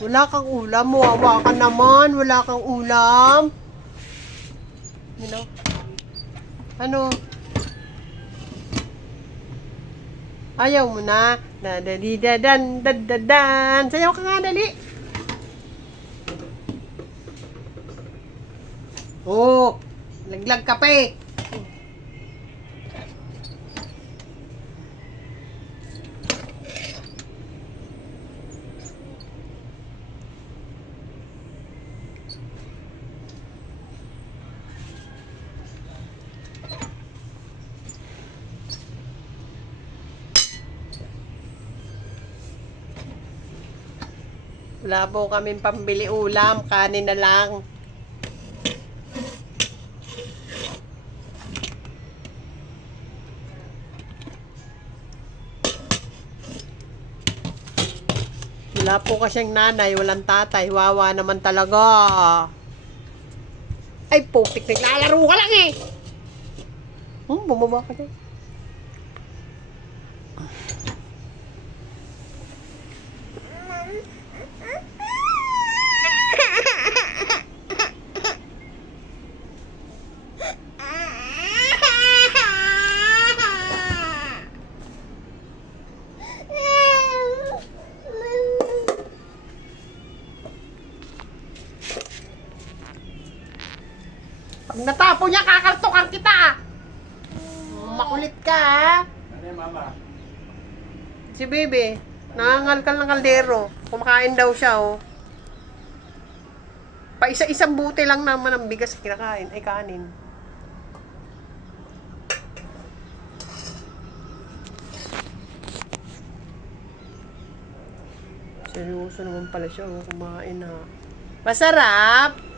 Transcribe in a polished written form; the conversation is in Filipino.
Wala kang ulam. Wawa ka naman. Wala kang ulam. You know? Ano? Ayaw mo na. Dadadidadan, dadadan. Sayaw ka nga, dali. Oh, laglag ka pa eh. Wala po kaming pambili ulam, kanin na lang. Wala po kasyang nanay, walang tatay, wawa naman talaga. Ay, putik, naglalaro ka lang eh. Bumaba ka dyan. Pag natapo niya, kakaltukan kita ah. Makulit ka ah. Ano yan, mama? Si Bebe, nangangalkal ng kaldero. Kumakain daw siya oh. Pa isa-isang buti lang naman ang bigas kinakain, ay kanin. Seryoso naman pala siya oh, kumain na. Masarap!